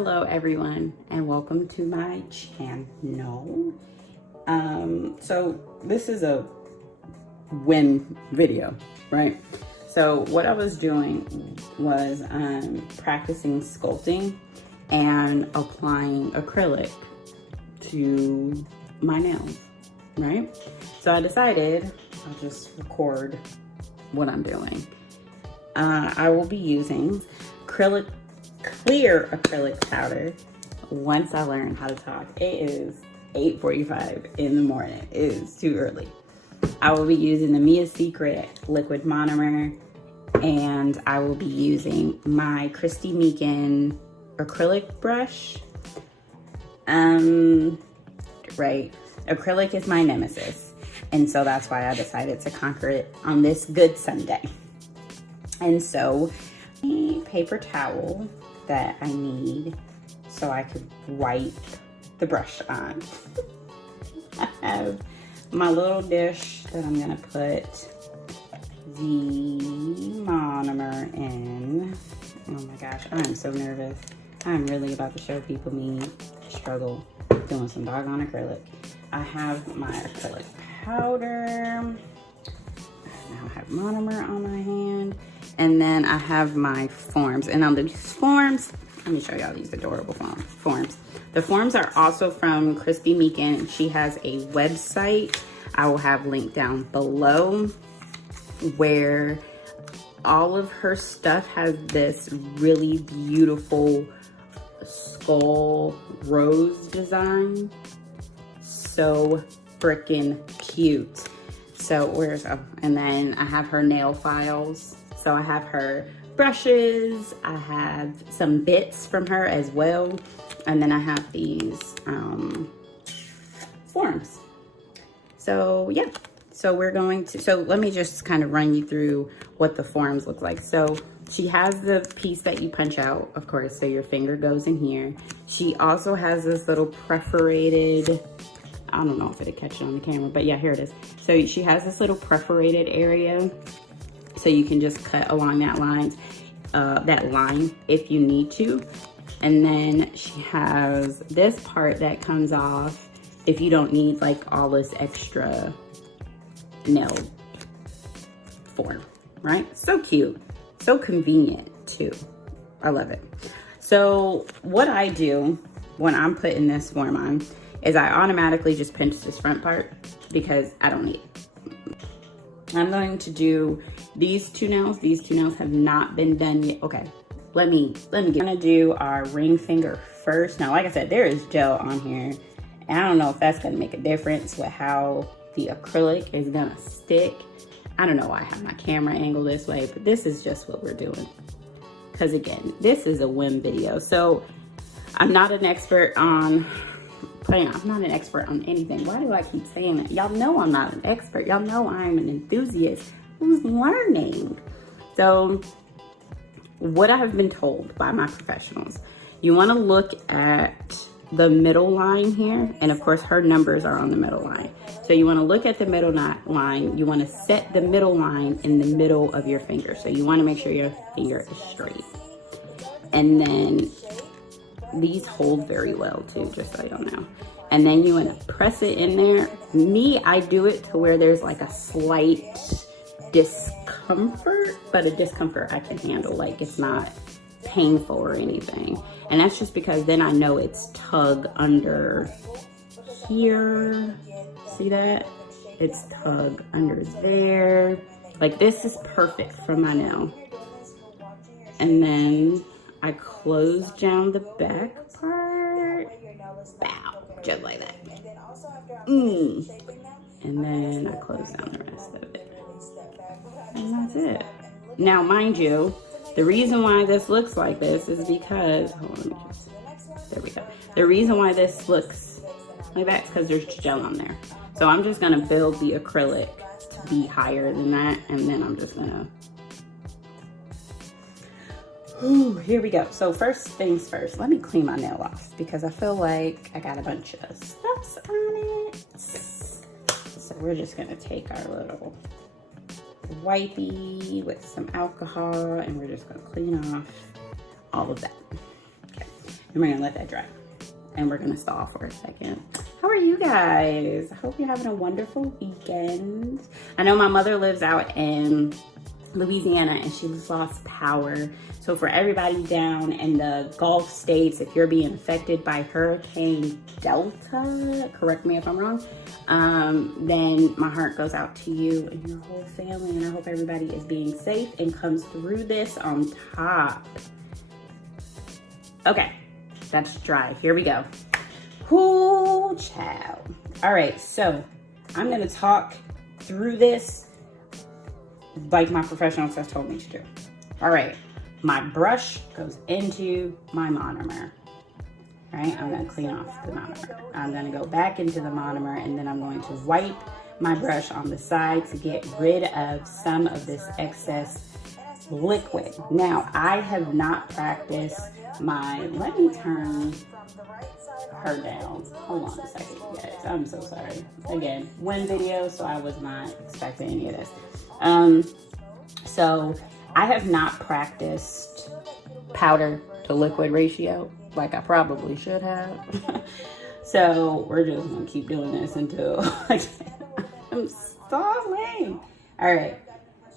Hello everyone and welcome to my channel. So this is a whim video, right? So what I was doing was practicing sculpting and applying acrylic to my nails, right? So I decided I'll just record what I'm doing. I will be using clear acrylic powder once I learn how to talk. It is 8:45 in the morning. It is too early. I will be using the Mia Secret liquid monomer, and I will be using my Christy Meakin acrylic brush. Right, acrylic is my nemesis, and so that's why I decided to conquer it on this good Sunday. And so a paper towel that I need so I could wipe the brush on. I have my little dish that I'm gonna put the monomer in. Oh my gosh, I am so nervous. I'm really about to show people me struggle doing some doggone acrylic. I have my acrylic powder. Now I have monomer on my hand. And then I have my forms. And on these forms, let me show y'all these adorable forms. The forms are also from Christy Meakin. She has a website I will have linked down below, where all of her stuff has this really beautiful skull rose design. So freaking cute. So and then I have her nail files. So I have her brushes, I have some bits from her as well, and then I have these forms. So yeah, so let me just kind of run you through what the forms look like. So she has the piece that you punch out, of course, so your finger goes in here. She also has this little perforated, I don't know if it'll catch it on the camera, but yeah, here it is. So she has this little perforated area, so you can just cut along that line if you need to. And then she has this part that comes off if you don't need like all this extra nail form, right? So cute, so convenient too. I love it. So what I do when I'm putting this form on is I automatically just pinch this front part because I don't need it. I'm going to do these two nails. These two nails have not been done yet. Okay, let me I'm gonna do our ring finger first. Now, like I said, there is gel on here, and I don't know if that's gonna make a difference with how the acrylic is gonna stick. I don't know why I have my camera angled this way, but this is just what we're doing. Because again, this is a whim video. So I'm not an expert on I'm not an expert on anything. Why do I keep saying that? Y'all know I'm not an expert. Y'all know I'm an enthusiast who's learning. So what I have been told by my professionals, you want to look at the middle line here. And of course, her numbers are on the middle line. So you want to look at the middle line. You want to set the middle line in the middle of your finger. So you want to make sure your finger is straight. And then these hold very well too, just so you don't know. And then you want to press it in there. I do it to where there's like a slight discomfort, but a discomfort I can handle. Like it's not painful or anything. And that's just because then I know it's tug under here. See that? It's tug under there. Like this is perfect for my nail. And then I close down the back part, bow, just like that. And then I close down the rest of it. And that's it. Now, mind you, the reason why this looks like this is because, there we go. The reason why this looks like that is because there's gel on there. So I'm just gonna build the acrylic to be higher than that, and then I'm just gonna here we go. So first things first, let me clean my nail off because I feel like I got a bunch of stuff on it. So we're just gonna take our little wipey with some alcohol and we're just gonna clean off all of that. Okay. And we're gonna let that dry. And we're gonna stall for a second. How are you guys? I hope you're having a wonderful weekend. I know my mother lives out in Louisiana and she just lost power. So for everybody down in the Gulf states, if you're being affected by Hurricane Delta, correct me if I'm wrong, then my heart goes out to you and your whole family, and I hope everybody is being safe and comes through this on top. Okay, that's dry. Here we go. Whoo, child. All right, so I'm gonna talk through this like my professionals have told me to do. All right, my brush goes into my monomer. Right, I'm gonna clean off the monomer. I'm gonna go back into the monomer, and then I'm going to wipe my brush on the side to get rid of some of this excess liquid. Now, I have not practiced my, let me turn her down. Hold on a second, guys. I'm so sorry. Again, one video, so I was not expecting any of this. So I have not practiced powder to liquid ratio like I probably should have. So we're just gonna keep doing this until I'm stalling. All right,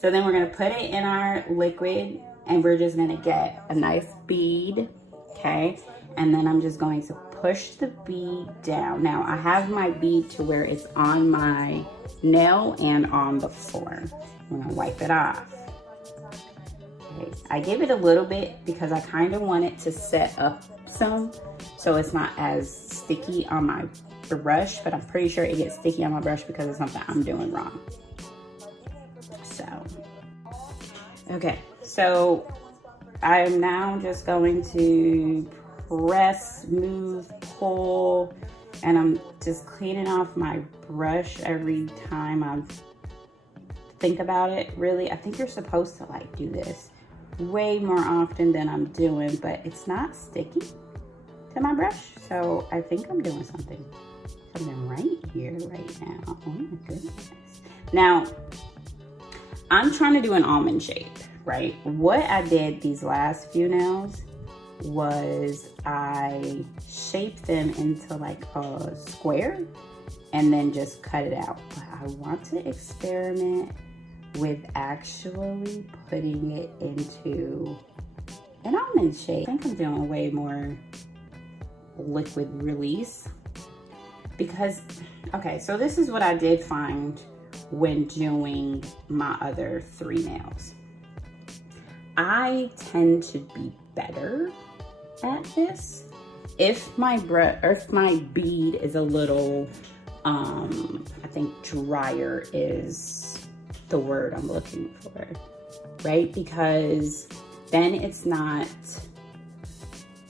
so then we're gonna put it in our liquid and we're just gonna get a nice bead, okay? And then I'm just going to push the bead down. Now I have my bead to where it's on my nail and on the floor. I'm gonna wipe it off. Okay. I give it a little bit because I kind of want it to set up some so it's not as sticky on my brush, but I'm pretty sure it gets sticky on my brush because it's something I'm doing wrong. So, okay, so I'm now just going to press, move, pull, and I'm just cleaning off my brush every time I think about it. Really, I think you're supposed to like do this way more often than I'm doing, but it's not sticky to my brush, so I think I'm doing something right here, right now. Oh my goodness. Now, I'm trying to do an almond shape, right? What I did these last few nails was I shaped them into like a square and then just cut it out. But I want to experiment with actually putting it into an almond shape. I think I'm doing way more liquid release because, okay, so this is what I did find when doing my other 3 nails. I tend to be better at this if my bead is a little, I think drier is the word I'm looking for, right? Because then it's not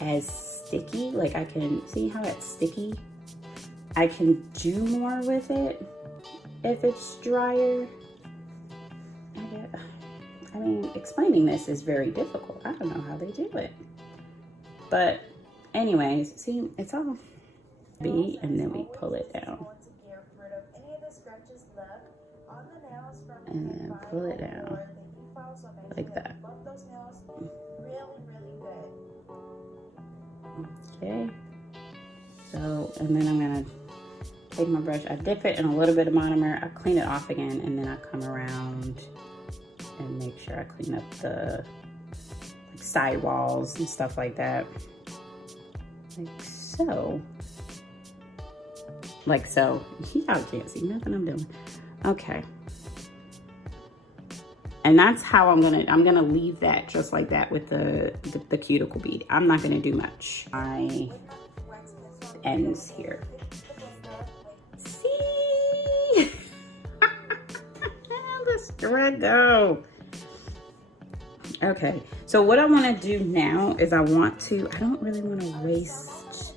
as sticky. Like I can see how it's sticky. I can do more with it if it's drier. I mean, explaining this is very difficult. I don't know how they do it. But anyways, see, it's all bead and then we pull it down. And then pull it down like that. Okay. So, and then I'm gonna take my brush, I dip it in a little bit of monomer, I clean it off again, and then I come around and make sure I clean up the like side walls and stuff like that. Like so. Like so. Y'all can't see nothing I'm doing. Okay. And that's how I'm gonna leave that just like that with the cuticle bead. I'm not gonna do much. My ends here. See? Where I go? Okay, so what I want to do now is I don't really want to waste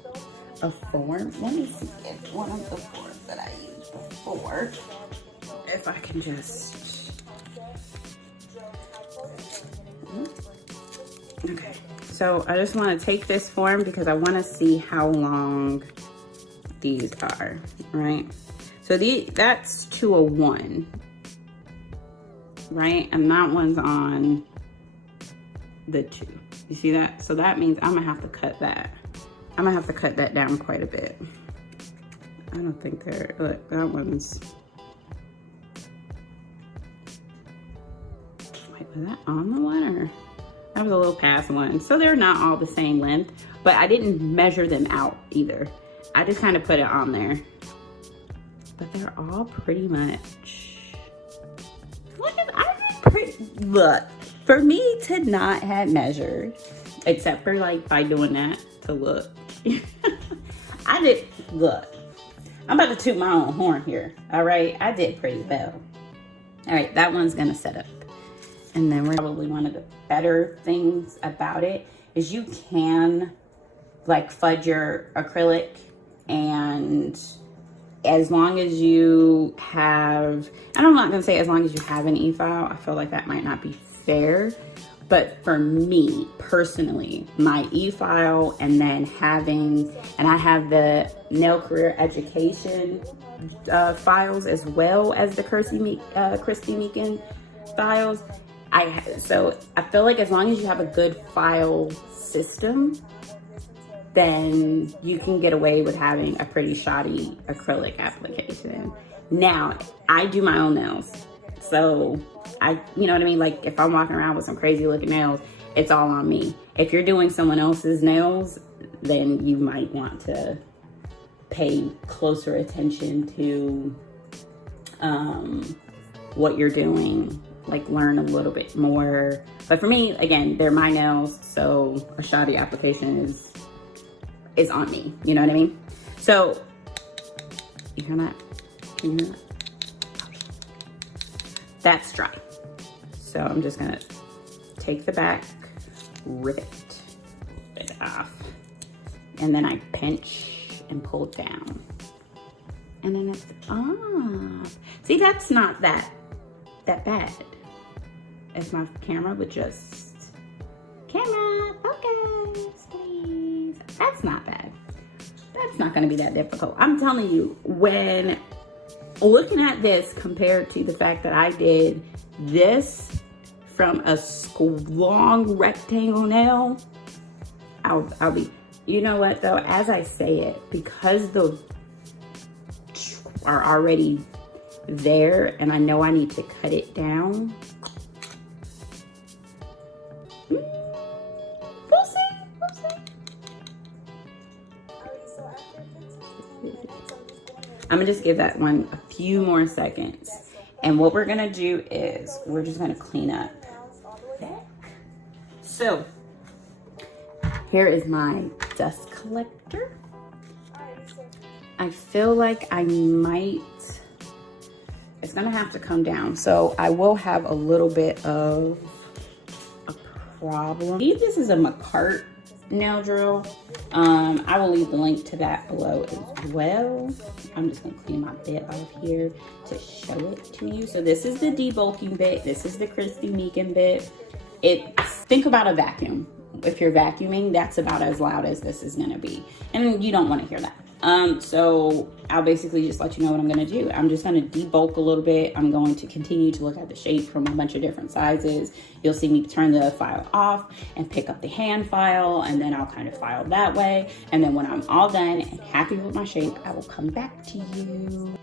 a form. Let me see if one of the forms that I used before, if I can just, okay. So I just want to take this form because I want to see how long these are, right? So that's to a 1. Right? And that one's on the 2. You see that? So that means I'm gonna have to cut that. I'm gonna have to cut that down quite a bit. I don't think they're, look, that one's, wait, was that on the one or? That was a little past one. So they're not all the same length, but I didn't measure them out either. I just kind of put it on there. But they're all pretty much, look, for me to not have measured, except for like by doing that to look, look, I'm about to toot my own horn here, all right? I did pretty well. All right, that one's gonna set up. And then probably one of the better things about it is you can like fudge your acrylic, and as long as you have, and I'm not gonna say as long as you have an e-file, I feel like that might not be fair, but for me personally, my e-file and then and I have the nail career education files as well as the Christy Meekin files. So I feel like as long as you have a good file system, then you can get away with having a pretty shoddy acrylic application. Now, I do my own nails. So you know what I mean? Like if I'm walking around with some crazy looking nails, it's all on me. If you're doing someone else's nails, then you might want to pay closer attention to what you're doing, like learn a little bit more. But for me, again, they're my nails, so a shoddy application is on me, you know what I mean? So, you hear that? Can you hear that? That's dry. So I'm just gonna take the back, rip it off, and then I pinch and pull it down. And then it's off. See, that's not that bad. If my camera would just, camera, focus, please. That's not bad. That's not gonna be that difficult. I'm telling you, when looking at this compared to the fact that I did this from a long rectangle nail, I'll be, you know what though, as I say it, because the are already there and I know I need to cut it down, we'll see. I'm gonna just give that one a few more seconds. And what we're gonna do is we're just gonna clean up that. So here is my dust collector. I feel like I might, it's gonna have to come down. So I will have a little bit of a problem. I believe this is a McCart nail drill. I will leave the link to that below as well. I'm just gonna clean my bit out of here to show it to you. So this is the debulking bit. This is the Christy Meekin bit. Think about a vacuum. If you're vacuuming, that's about as loud as this is gonna be. And you don't wanna hear that. So I'll basically just let you know what I'm gonna do. I'm just gonna debulk a little bit. I'm going to continue to look at the shape from a bunch of different sizes. You'll see me turn the file off and pick up the hand file, and then I'll kind of file that way. And then when I'm all done and happy with my shape, I will come back to you.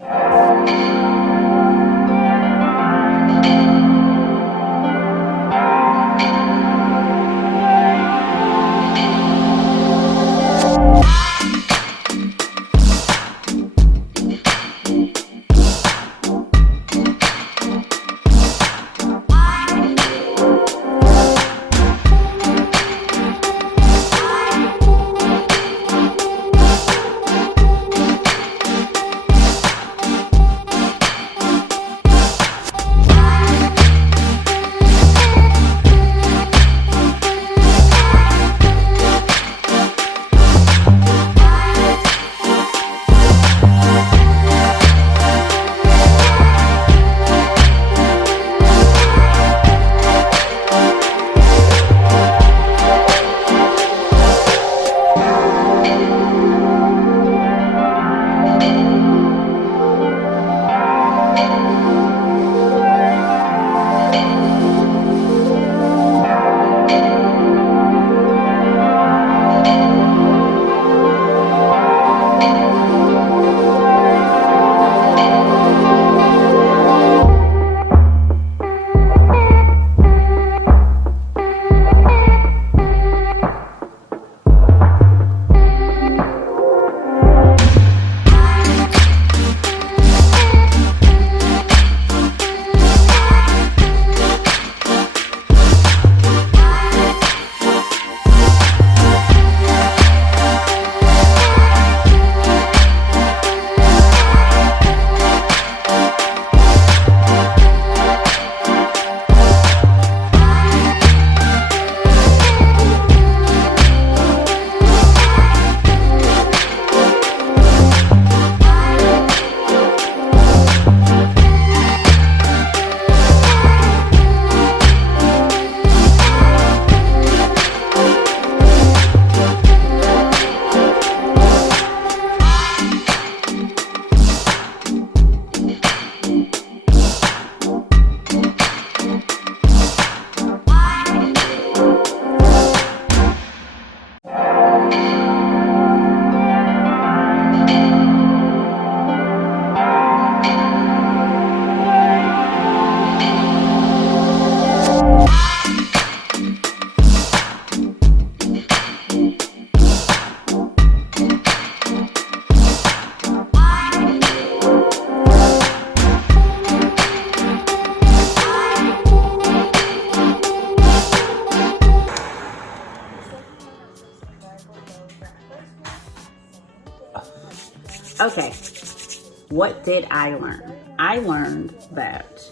what did I learn? I learned that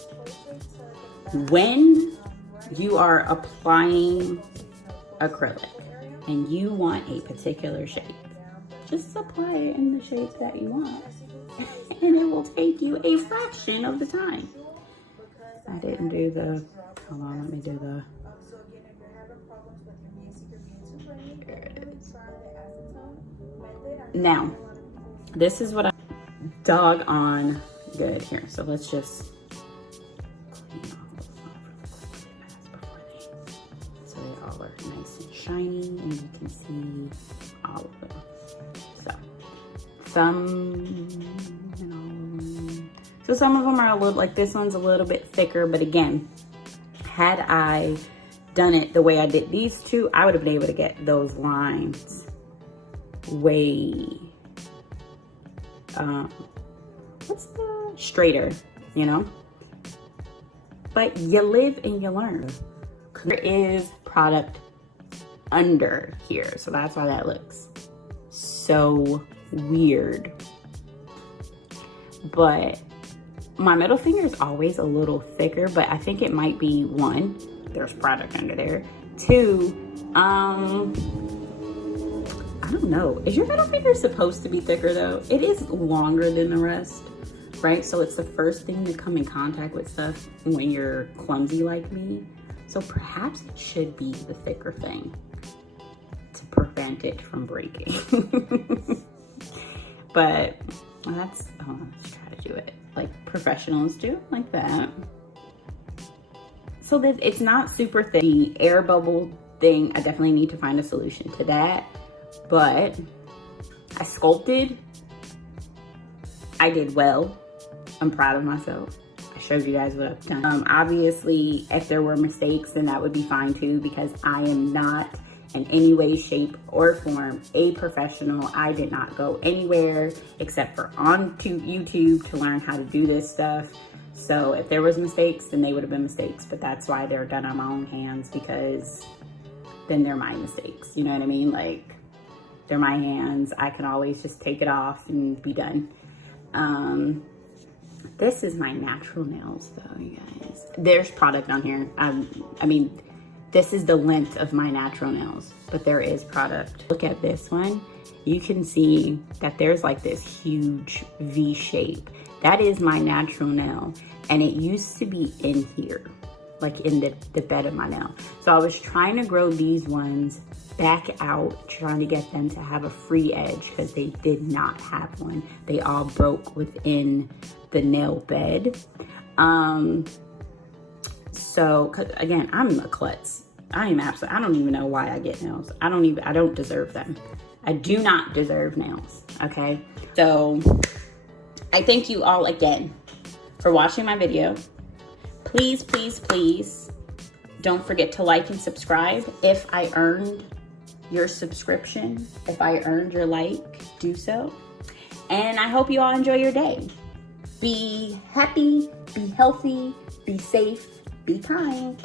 when you are applying acrylic and you want a particular shape, just apply it in the shape that you want. And it will take you a fraction of the time. I didn't do the, hold on, let me do the, now, this is what I doggone good here. So let's just clean off so they all are nice and shiny and you can see all of them. So some of them are a little, like this one's a little bit thicker, but again, had I done it the way I did these two, I would have been able to get those lines way, straighter, you know? But you live and you learn. There is product under here, so that's why that looks so weird. But my middle finger is always a little thicker, but I think it might be one, there's product under there. Two, I don't know. Is your middle finger supposed to be thicker though? It is longer than the rest, right? So it's the first thing to come in contact with stuff when you're clumsy like me. So perhaps it should be the thicker thing to prevent it from breaking. But that's, oh, let's try to do it like professionals do, like that. So that it's not super thick. The air bubble thing, I definitely need to find a solution to that. But I sculpted. I did well. I'm proud of myself. I showed you guys what I've done. Obviously, if there were mistakes, then that would be fine too, because I am not in any way, shape, or form a professional. I did not go anywhere except for onto YouTube to learn how to do this stuff. So if there was mistakes, then they would have been mistakes, but that's why they're done on my own hands, because then they're my mistakes. You know what I mean? Like, they're my hands. I can always just take it off and be done. This is my natural nails though, you guys. There's product on here. I mean, this is the length of my natural nails, but there is product. Look at this one. You can see that there's like this huge V shape. That is my natural nail. And it used to be in here, like in the bed of my nail. So I was trying to grow these ones back out, trying to get them to have a free edge because they did not have one. They all broke within the nail bed. So, 'cause again, I'm a klutz. I don't even know why I get nails. I don't deserve them. I do not deserve nails, okay? So, I thank you all again for watching my video. Please, please, please don't forget to like and subscribe. If I earned your subscription, if I earned your like, do so. And I hope you all enjoy your day. Be happy, be healthy, be safe, be kind.